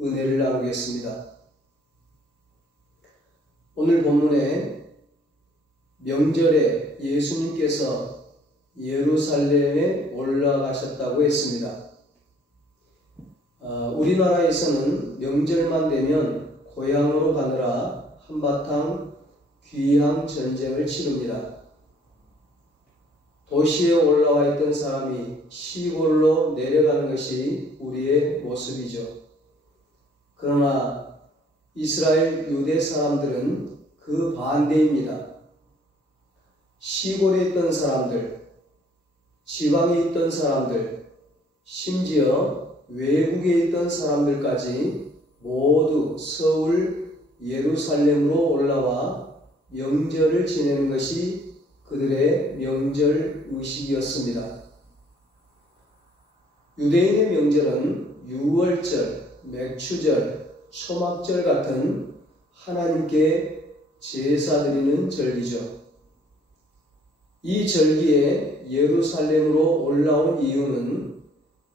은혜를 나누겠습니다. 오늘 본문에 명절에 예수님께서 예루살렘에 올라가셨다고 했습니다. 우리나라에서는 명절만 되면 고향으로 가느라 한바탕 귀향 전쟁을 치릅니다. 도시에 올라와 있던 사람이 시골로 내려가는 것이 우리의 모습이죠. 그러나 이스라엘 유대 사람들은 그 반대입니다. 시골에 있던 사람들, 지방에 있던 사람들, 심지어 외국에 있던 사람들까지 모두 서울 예루살렘으로 올라와 명절을 지내는 것이 그들의 명절 의식이었습니다. 유대인의 명절은 유월절, 맥추절, 초막절 같은 하나님께 제사 드리는 절기죠. 이 절기에 예루살렘으로 올라온 이유는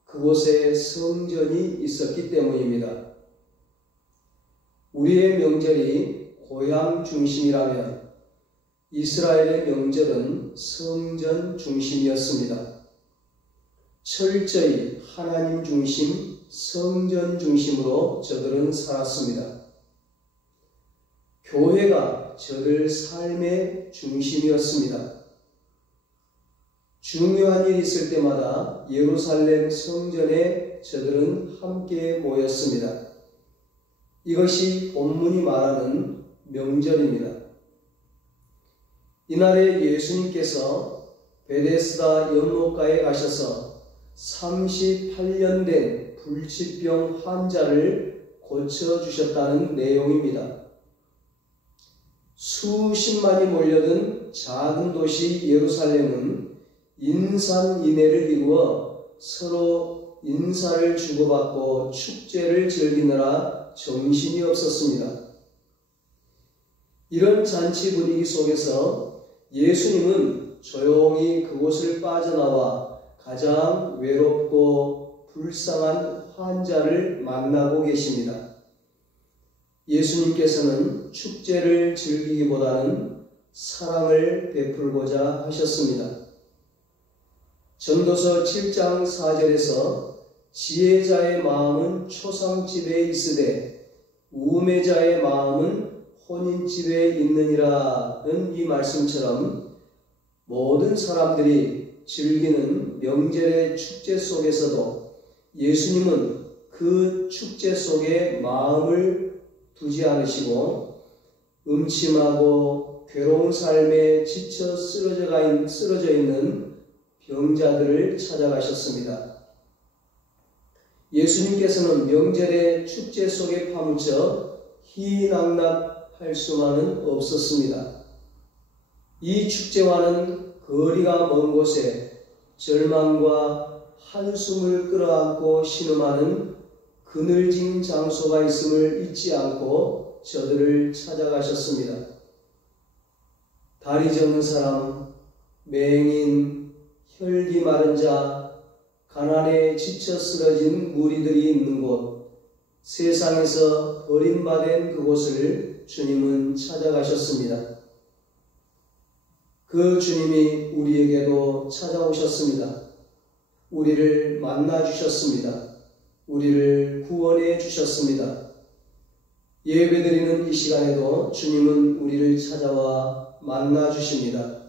그곳에 성전이 있었기 때문입니다. 우리의 명절이 고향 중심이라면 이스라엘의 명절은 성전 중심이었습니다. 철저히 하나님 중심, 성전 중심으로 저들은 살았습니다. 교회가 저들 삶의 중심이었습니다. 중요한 일이 있을 때마다 예루살렘 성전에 저들은 함께 모였습니다. 이것이 본문이 말하는 명절입니다. 이날에 예수님께서 베데스다 연못가에 가셔서 38년 된 불치병 환자를 고쳐주셨다는 내용입니다. 수십만이 몰려든 작은 도시 예루살렘은 인산인해를 이루어 서로 인사를 주고받고 축제를 즐기느라 정신이 없었습니다. 이런 잔치 분위기 속에서 예수님은 조용히 그곳을 빠져나와 가장 외롭고 불쌍한 환자를 만나고 계십니다. 예수님께서는 축제를 즐기기보다는 사랑을 베풀고자 하셨습니다. 전도서 7장 4절에서 지혜자의 마음은 초상집에 있으되 우매자의 마음은 혼인집에 있느니라는 이 말씀처럼 모든 사람들이 즐기는 명절의 축제 속에서도 예수님은 그 축제 속에 마음을 두지 않으시고 음침하고 괴로운 삶에 지쳐 쓰러져 있는 병자들을 찾아가셨습니다. 예수님께서는 명절의 축제 속에 파묻혀 희낙낙할 수만은 없었습니다. 이 축제와는 거리가 먼 곳에 절망과 한숨을 끌어안고 신음하는 그늘진 장소가 있음을 잊지 않고 저들을 찾아가셨습니다. 다리 저는 사람, 맹인, 혈기 마른 자, 가난에 지쳐 쓰러진 무리들이 있는 곳, 세상에서 버림받은 그곳을 주님은 찾아가셨습니다. 그 주님이 우리에게도 찾아오셨습니다. 우리를 만나주셨습니다. 우리를 구원해 주셨습니다. 예배드리는 이 시간에도 주님은 우리를 찾아와 만나주십니다.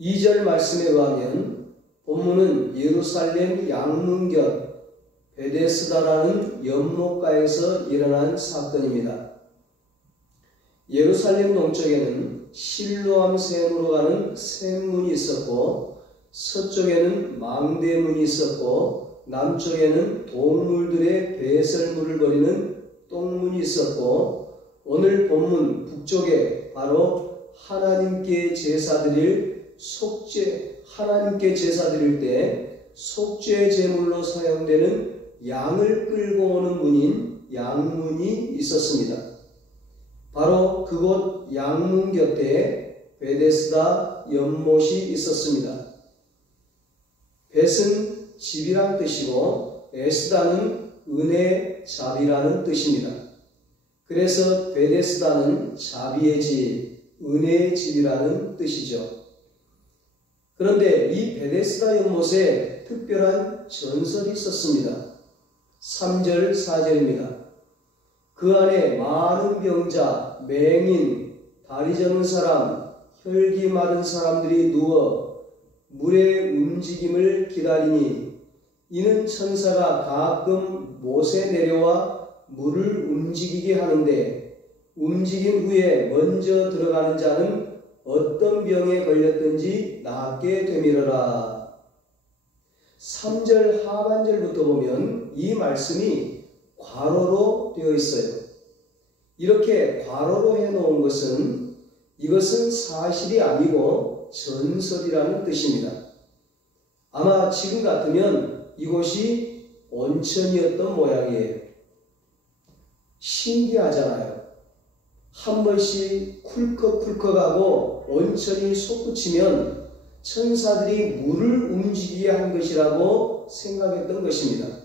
2절 말씀에 의하면 본문은 예루살렘 양문곁 베데스다라는 연못가에서 일어난 사건입니다. 예루살렘 동쪽에는 실로암 샘으로 가는 샘문이 있었고 서쪽에는 망대문이 있었고 남쪽에는 동물들의 배설물을 버리는 똥문이 있었고 오늘 본문 북쪽에 바로 하나님께 제사 드릴 하나님께 제사 드릴 때 속죄 제물로 사용되는 양을 끌고 오는 문인 양문이 있었습니다. 바로 그곳 양문 곁에 베데스다 연못이 있었습니다. 벳은 집이란 뜻이고 에스다는 은혜 자비라는 뜻입니다. 그래서 베데스다는 자비의 집, 은혜의 집이라는 뜻이죠. 그런데 이 베데스다 연못에 특별한 전설이 있었습니다. 3절, 4절입니다. 그 안에 많은 병자, 맹인, 다리 저는 사람, 혈기 마른 사람들이 누워 물의 움직임을 기다리니 이는 천사가 가끔 못에 내려와 물을 움직이게 하는데 움직인 후에 먼저 들어가는 자는 어떤 병에 걸렸든지 낫게 되밀어라. 3절 하반절부터 보면 이 말씀이 괄호로 되어 있어요. 이렇게 괄호로 해놓은 것은 이것은 사실이 아니고 전설이라는 뜻입니다. 아마 지금 같으면 이곳이 온천이었던 모양이에요. 신기하잖아요. 한 번씩 쿨컥쿨컥하고 온천이 솟구치면 천사들이 물을 움직이게 한 것이라고 생각했던 것입니다.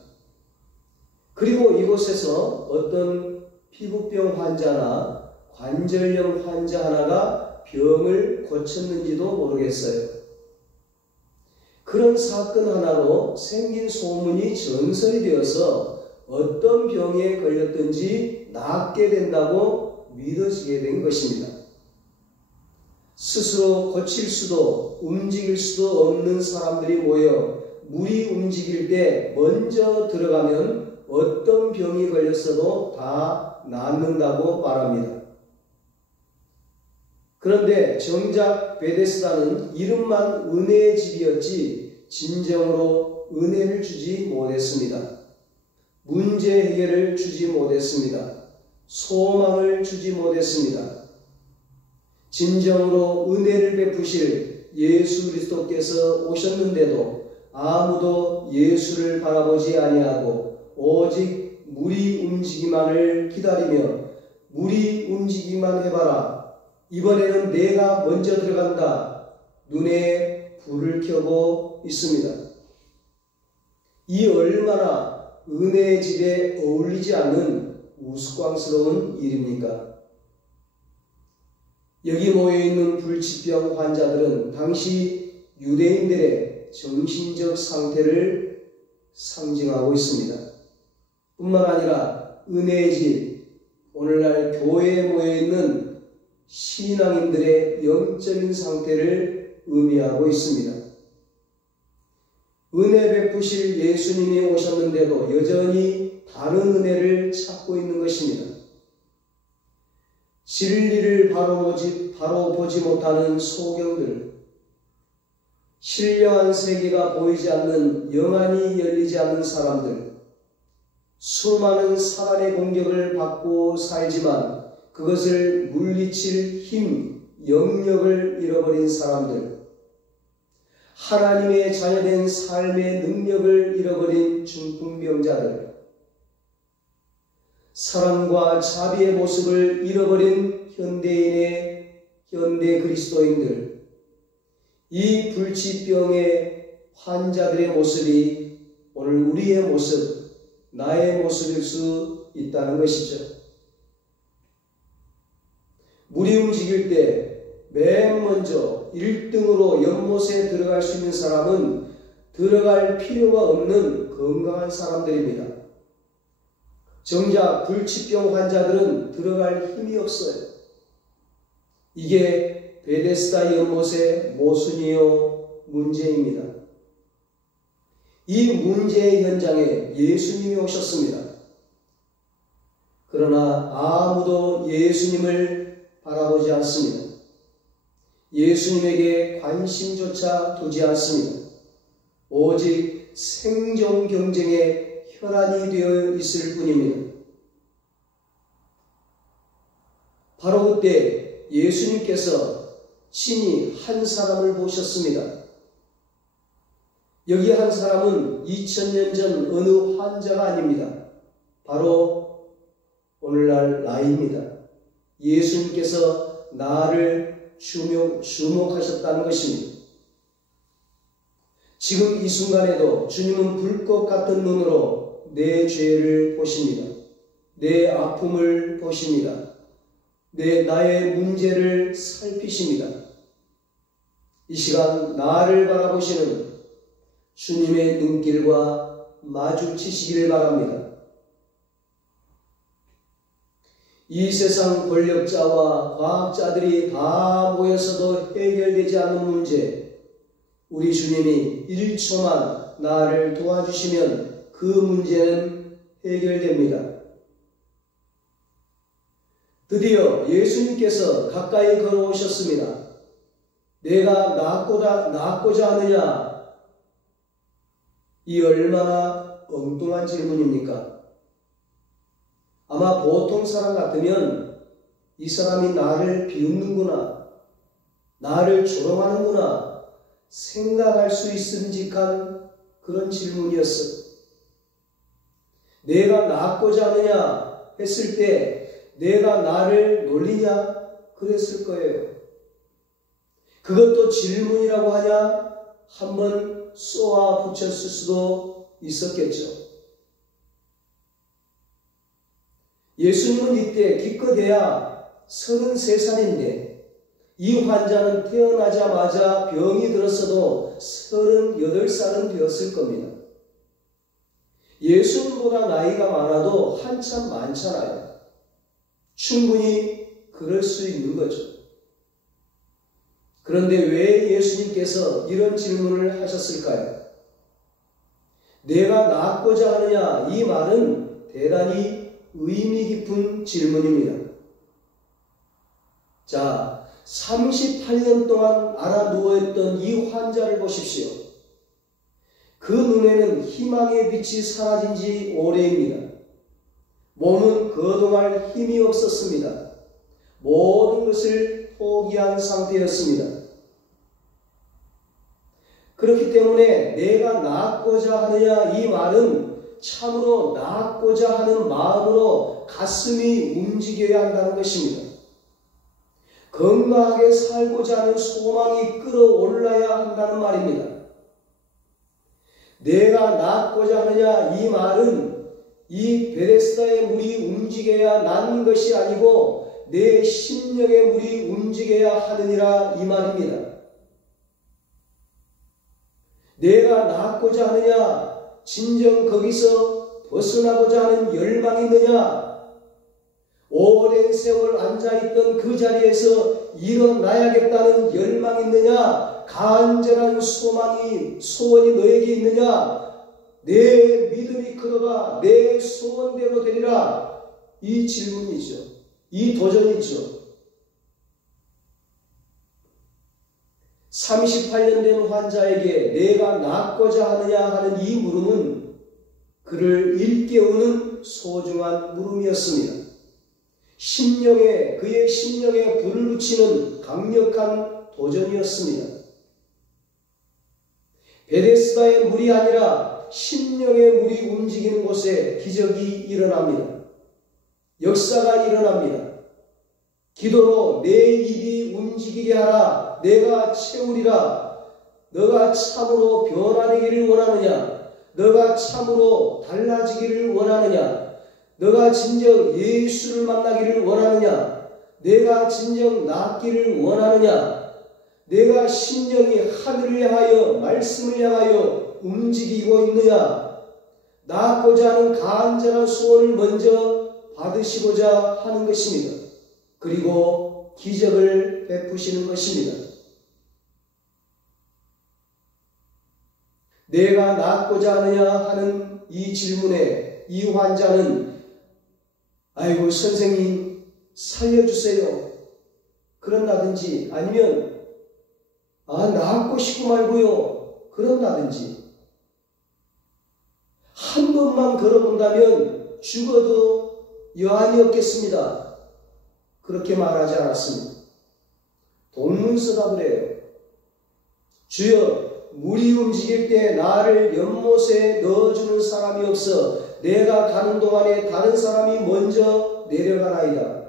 그리고 이곳에서 어떤 피부병 환자나 관절염 환자 하나가 병을 고쳤는지도 모르겠어요. 그런 사건 하나로 생긴 소문이 전설이 되어서 어떤 병에 걸렸든지 낫게 된다고 믿어지게 된 것입니다. 스스로 고칠 수도 움직일 수도 없는 사람들이 모여 물이 움직일 때 먼저 들어가면 어떤 병이 걸렸어도 다 낫는다고 말합니다. 그런데 정작 베데스다는 이름만 은혜의 집이었지 진정으로 은혜를 주지 못했습니다. 문제 해결을 주지 못했습니다. 소망을 주지 못했습니다. 진정으로 은혜를 베푸실 예수 그리스도께서 오셨는데도 아무도 예수를 바라보지 아니하고 오직 물이 움직이기만을 기다리며 물이 움직이기만 해봐라. 이번에는 내가 먼저 들어간다. 눈에 불을 켜고 있습니다. 이 얼마나 은혜의 집에 어울리지 않는 우스꽝스러운 일입니까? 여기 모여있는 불치병 환자들은 당시 유대인들의 정신적 상태를 상징하고 있습니다. 뿐만 아니라 은혜의 집, 오늘날 교회에 모여있는 신앙인들의 영적인 상태를 의미하고 있습니다. 은혜 베푸실 예수님이 오셨는데도 여전히 다른 은혜를 찾고 있는 것입니다. 진리를 바로 보지 못하는 소경들, 신령한 세계가 보이지 않는 영안이 열리지 않는 사람들, 수많은 사단의 공격을 받고 살지만 그것을 물리칠 힘, 영역을 잃어버린 사람들, 하나님의 자녀된 삶의 능력을 잃어버린 중풍병자들, 사랑과 자비의 모습을 잃어버린 현대 그리스도인들, 이 불치병의 환자들의 모습이 오늘 우리의 모습, 나의 모습일 수 있다는 것이죠. 물이 움직일 때 맨 먼저 1등으로 연못에 들어갈 수 있는 사람은 들어갈 필요가 없는 건강한 사람들입니다. 정작 불치병 환자들은 들어갈 힘이 없어요. 이게 베데스다 연못의 모순이요 문제입니다. 이 문제의 현장에 예수님이 오셨습니다. 그러나 아무도 예수님을 바라보지 않습니다. 예수님에게 관심조차 두지 않습니다. 오직 생존 경쟁에 혈안이 되어 있을 뿐입니다. 바로 그때 예수님께서 친히 한 사람을 보셨습니다. 여기 한 사람은 2000년 전 어느 환자가 아닙니다. 바로 오늘날 나입니다. 예수님께서 나를 주목하셨다는 것입니다. 지금 이 순간에도 주님은 불꽃 같은 눈으로 주님도 내 죄를 보십니다. 내 아픔을 보십니다. 나의 문제를 살피십니다. 이 시간 나를 바라보시는 주님의 눈길과 마주치시기를 바랍니다. 이 세상 권력자와 과학자들이 다 모여서도 해결되지 않는 문제, 우리 주님이 1초만 나를 도와주시면 그 문제는 해결됩니다. 드디어 예수님께서 가까이 걸어오셨습니다. 내가 낫고자 하느냐? 이 얼마나 엉뚱한 질문입니까? 아마 보통 사람 같으면 이 사람이 나를 비웃는구나, 나를 조롱하는구나 생각할 수 있음직한 그런 질문이었어. 내가 낫고자 하느냐 했을 때 내가 나를 놀리냐 그랬을 거예요. 그것도 질문이라고 하냐 한번 쏘아 붙였을 수도 있었겠죠. 예수님은 이때 기껏해야 33살인데 이 환자는 태어나자마자 병이 들었어도 38살은 되었을 겁니다. 예수님보다 나이가 많아도 한참 많잖아요. 충분히 그럴 수 있는 거죠. 그런데 왜 예수님께서 이런 질문을 하셨을까요? 내가 낫고자 하느냐, 이 말은 대단히 의미 깊은 질문입니다. 자, 38년 동안 알아 누워있던 이 환자를 보십시오. 그 눈에는 희망의 빛이 사라진 지 오래입니다. 몸은 거동할 힘이 없었습니다. 모든 것을 포기한 상태였습니다. 그렇기 때문에 내가 낫고자 하느냐 이 말은 참으로 낫고자 하는 마음으로 가슴이 움직여야 한다는 것입니다. 건강하게 살고자 하는 소망이 끌어올라야 한다는 말입니다. 내가 낫고자 하느냐 이 말은 이 베데스다의 물이 움직여야 나는 것이 아니고 내 심령의 물이 움직여야 하느니라 이 말입니다. 내가 낫고자 하느냐, 진정 거기서 벗어나고자 하는 열망이 있느냐, 오랜 세월 앉아있던 그 자리에서 일어나야겠다는 열망이 있느냐, 간절한 소원이 너에게 있느냐, 내 믿음이 크도다 내 소원대로 되리라. 이 질문이죠. 이 도전이죠. 38년 된 환자에게 내가 낫고자 하느냐 하는 이 물음은 그를 일깨우는 소중한 물음이었습니다. 그의 심령에 불을 붙이는 강력한 도전이었습니다. 베데스다의 물이 아니라 심령의 물이 움직이는 곳에 기적이 일어납니다. 역사가 일어납니다. 기도로 내 입이 움직이게 하라. 내가 채우리라. 너가 참으로 변화되기를 원하느냐? 너가 참으로 달라지기를 원하느냐? 너가 진정 예수를 만나기를 원하느냐? 내가 진정 낫기를 원하느냐? 내가 심령이 하늘을 향하여 말씀을 향하여 움직이고 있느냐? 낫고자 하는 간절한 소원을 먼저 받으시고자 하는 것입니다. 그리고 기적을 베푸시는 것입니다. 내가 낫고자 하느냐 하는 이 질문에 이 환자는 아이고 선생님 살려주세요 그런다든지 아니면 낫고 싶고 말고요 그런다든지 한 번만 걸어본다면 죽어도 여한이 없겠습니다. 그렇게 말하지 않았습니다. 동문서답을 해요. 주여 물이 움직일 때 나를 연못에 넣어주는 사람이 없어 내가 가는 동안에 다른 사람이 먼저 내려가나이다.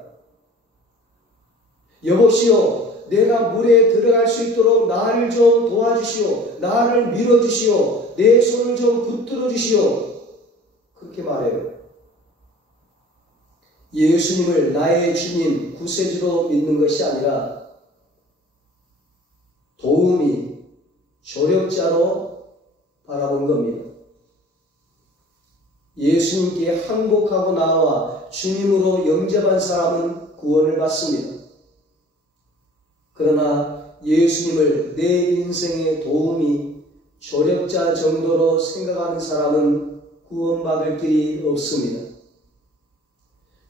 여보시오 내가 물에 들어갈 수 있도록 나를 좀 도와주시오. 나를 밀어주시오. 내 손을 좀 붙들어 주시오. 그렇게 그렇게 말해요. 예수님을 나의 주님, 구세주로 믿는 것이 아니라 도우미, 조력자로 바라본 겁니다. 예수님께 항복하고 나와 주님으로 영접한 사람은 구원을 받습니다. 그러나 예수님을 내 인생의 도우미, 조력자 정도로 생각하는 사람은 구원받을 길이 없습니다.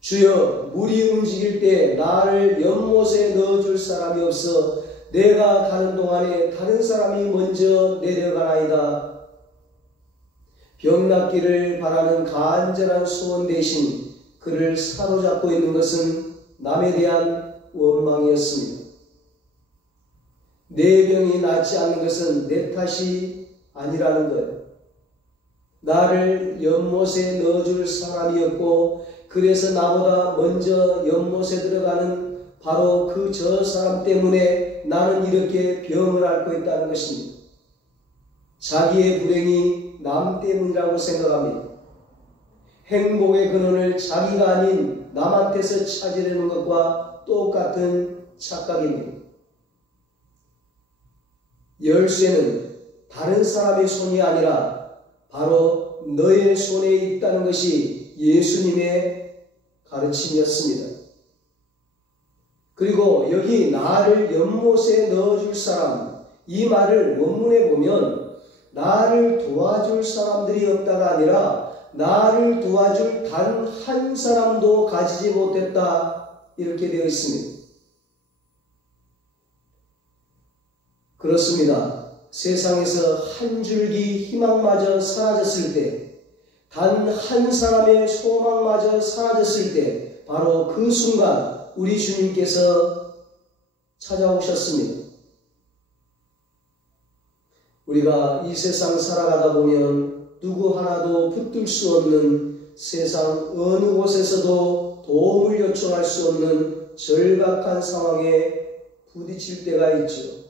주여, 물이 움직일 때 나를 연못에 넣어줄 사람이 없어 내가 가는 동안에 다른 사람이 먼저 내려가나이다. 병 낫기를 바라는 간절한 소원 대신 그를 사로잡고 있는 것은 남에 대한 원망이었습니다. 내 병이 낫지 않는 것은 내 탓이 아니라는 거예요. 나를 연못에 넣어줄 사람이었고 그래서 나보다 먼저 연못에 들어가는 바로 그 저 사람 때문에 나는 이렇게 병을 앓고 있다는 것입니다. 자기의 불행이 남 때문이라고 생각합니다. 행복의 근원을 자기가 아닌 남한테서 찾으려는 것과 똑같은 착각입니다. 열쇠는 다른 사람의 손이 아니라 바로 너의 손에 있다는 것이 예수님의 가르침이었습니다. 그리고 여기 나를 연못에 넣어줄 사람, 이 말을 원문에 보면 나를 도와줄 사람들이 없다가 아니라 나를 도와줄 단 한 사람도 가지지 못했다, 이렇게 되어 있습니다. 그렇습니다. 세상에서 한 줄기 희망마저 사라졌을 때, 단 한 사람의 소망마저 사라졌을 때, 바로 그 순간 우리 주님께서 찾아오셨습니다. 우리가 이 세상 살아가다 보면 누구 하나도 붙들 수 없는, 세상 어느 곳에서도 도움을 요청할 수 없는 절박한 상황에 부딪힐 때가 있죠.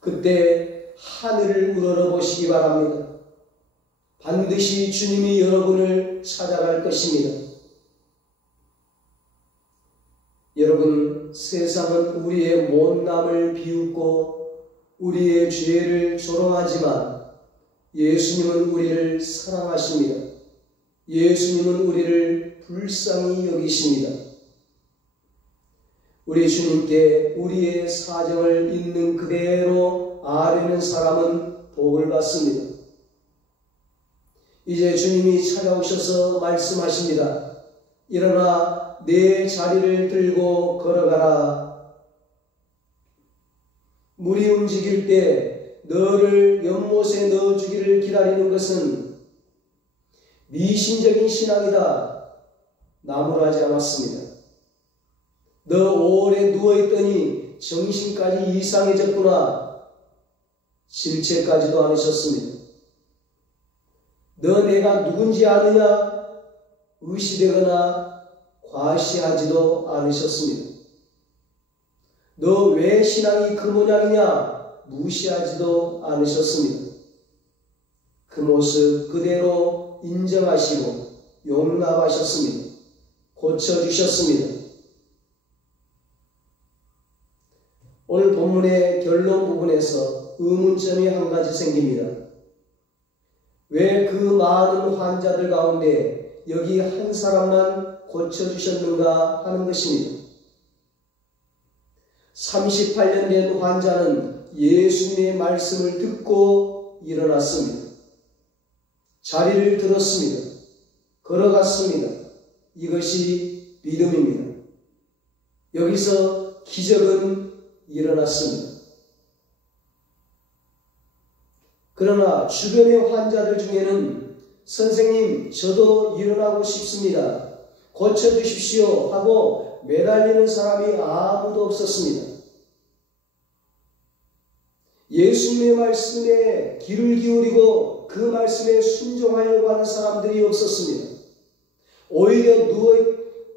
그때 하늘을 우러러보시기 바랍니다. 반드시 주님이 여러분을 찾아갈 것입니다. 여러분, 세상은 우리의 못남을 비웃고 우리의 죄를 조롱하지만 예수님은 우리를 사랑하십니다. 예수님은 우리를 불쌍히 여기십니다. 우리 주님께 우리의 사정을 있는 그대로 아뢰는 사람은 복을 받습니다. 이제 주님이 찾아오셔서 말씀하십니다. 일어나 내 자리를 들고 걸어가라. 물이 움직일 때 너를 연못에 넣어주기를 기다리는 것은 미신적인 신앙이다, 나무라지 않았습니다. 너 오래 누워있더니 정신까지 이상해졌구나, 질책까지도 않으셨습니다. 너 내가 누군지 아느냐, 의시되거나 과시하지도 않으셨습니다. 너 왜 신앙이 그 모양이냐, 무시하지도 않으셨습니다. 그 모습 그대로 인정하시고 용납하셨습니다. 고쳐주셨습니다. 오늘 본문의 결론 부분에서 의문점이 한 가지 생깁니다. 왜 그 많은 환자들 가운데 여기 한 사람만 고쳐주셨는가 하는 것입니다. 38년 된 환자는 예수님의 말씀을 듣고 일어났습니다. 자리를 들었습니다. 걸어갔습니다. 이것이 믿음입니다. 여기서 기적은 일어났습니다. 그러나 주변의 환자들 중에는 선생님, 저도 일어나고 싶습니다, 고쳐주십시오 하고 매달리는 사람이 아무도 없었습니다. 예수님의 말씀에 귀를 기울이고 그 말씀에 순종하려고 하는 사람들이 없었습니다. 오히려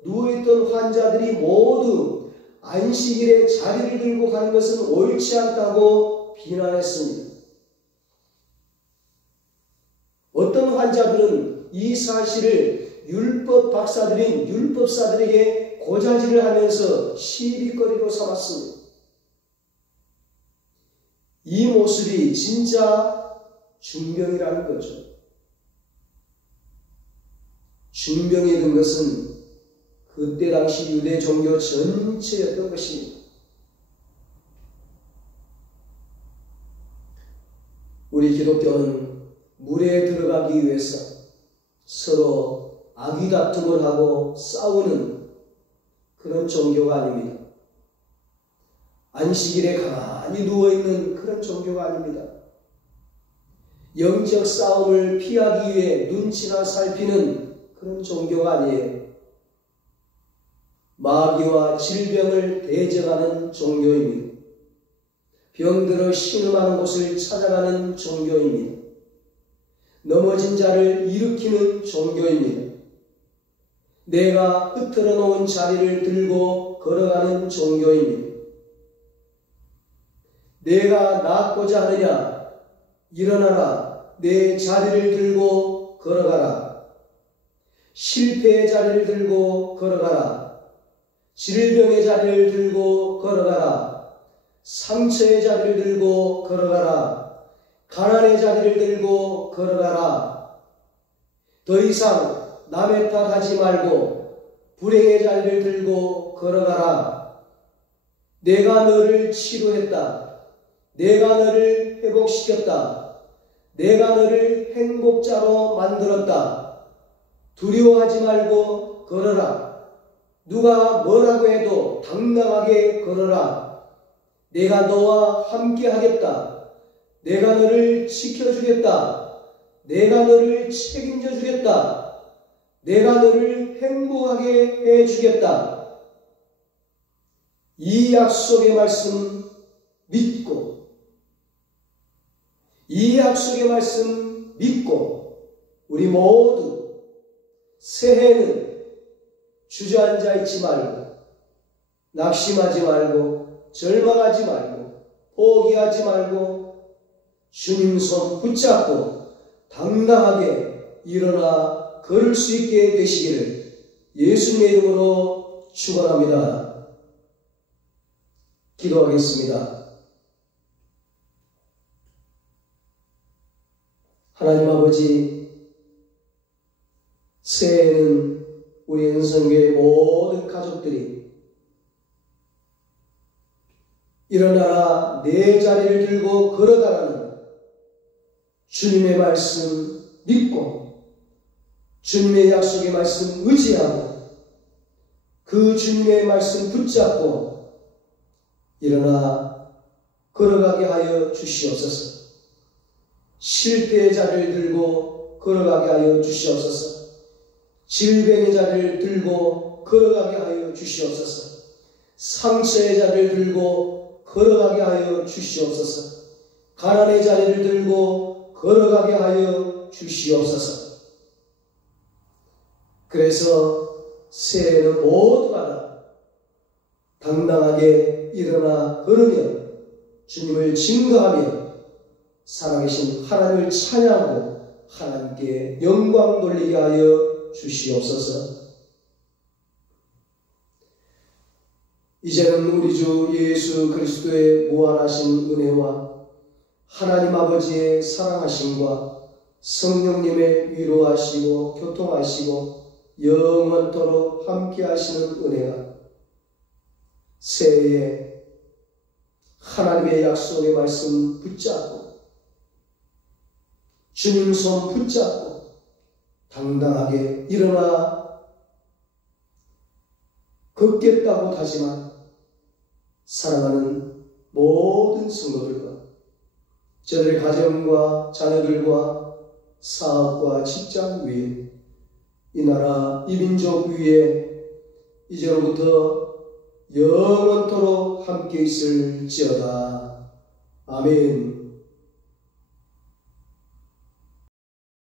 누워있던 환자들이 모두 안식일에 자리를 들고 가는 것은 옳지 않다고 비난했습니다. 어떤 환자들은 이 사실을 율법 박사들인 율법사들에게 고자질을 하면서 시비거리로 삼았습니다. 이 모습이 진짜 중병이라는 거죠. 중병이 든 것은 그때 당시 유대 종교 전체였던 것입니다. 우리 기독교는 물에 들어가기 위해서 서로 아귀다툼을 하고 싸우는 그런 종교가 아닙니다. 안식일에 가만히 누워있는 그런 종교가 아닙니다. 영적 싸움을 피하기 위해 눈치나 살피는 그런 종교가 아니에요. 마귀와 질병을 대적하는 종교입니다. 병들어 신음하는 곳을 찾아가는 종교입니다. 넘어진 자를 일으키는 종교입니다. 내가 흐트러 놓은 자리를 들고 걸어가는 종교입니다. 내가 낫고자 하느냐? 일어나라. 내 자리를 들고 걸어가라. 실패의 자리를 들고 걸어가라. 질병의 자리를 들고 걸어가라. 상처의 자리를 들고 걸어가라. 가난의 자리를 들고 걸어가라. 더 이상 남의 탓하지 말고 불행의 자리를 들고 걸어가라. 내가 너를 치료했다. 내가 너를 회복시켰다. 내가 너를 행복자로 만들었다. 두려워하지 말고 걸어라. 누가 뭐라고 해도 당당하게 걸어라. 내가 너와 함께 하겠다. 내가 너를 지켜주겠다. 내가 너를 책임져 주겠다. 내가 너를 행복하게 해주겠다. 이 약속의 말씀 믿고, 이 약속의 말씀 믿고 우리 모두 새해는 주저앉아 있지 말고, 낙심하지 말고, 절망하지 말고, 포기하지 말고 주님 손 붙잡고 당당하게 일어나 걸을 수 있게 되시기를 예수님의 이름으로 축원합니다. 기도하겠습니다. 하나님 아버지, 새해에는 우리 은성교회 모든 가족들이 일어나라 내 자리를 들고 걸어가라는 주님의 말씀 믿고 주님의 약속의 말씀 의지하고 그 주님의 말씀 붙잡고 일어나 걸어가게 하여 주시옵소서. 실패의 자리를 들고 걸어가게 하여 주시옵소서. 질병의 자리를 들고 걸어가게 하여 주시옵소서. 상처의 자리를 들고 걸어가게 하여 주시옵소서. 가난의 자리를 들고 걸어가게 하여 주시옵소서. 그래서 새해는 모두가 다 당당하게 일어나 걸으며 주님을 증거하며 살아계신 하나님을 찬양하고 하나님께 영광 돌리게 하여 주시옵소서. 이제는 우리 주 예수 그리스도의 무한하신 은혜와 하나님 아버지의 사랑하심과 성령님의 위로하시고 교통하시고 영원토록 함께 하시는 은혜가 새해에 하나님의 약속의 말씀 붙잡고 주님 손 붙잡고 당당하게 일어나 걷겠다고 다짐한 사랑하는 모든 성도들과 저들의 가정과 자녀들과 사업과 직장 위에 이 나라 이 민족 위에 이제로부터 영원토록 함께 있을지어다. 아멘.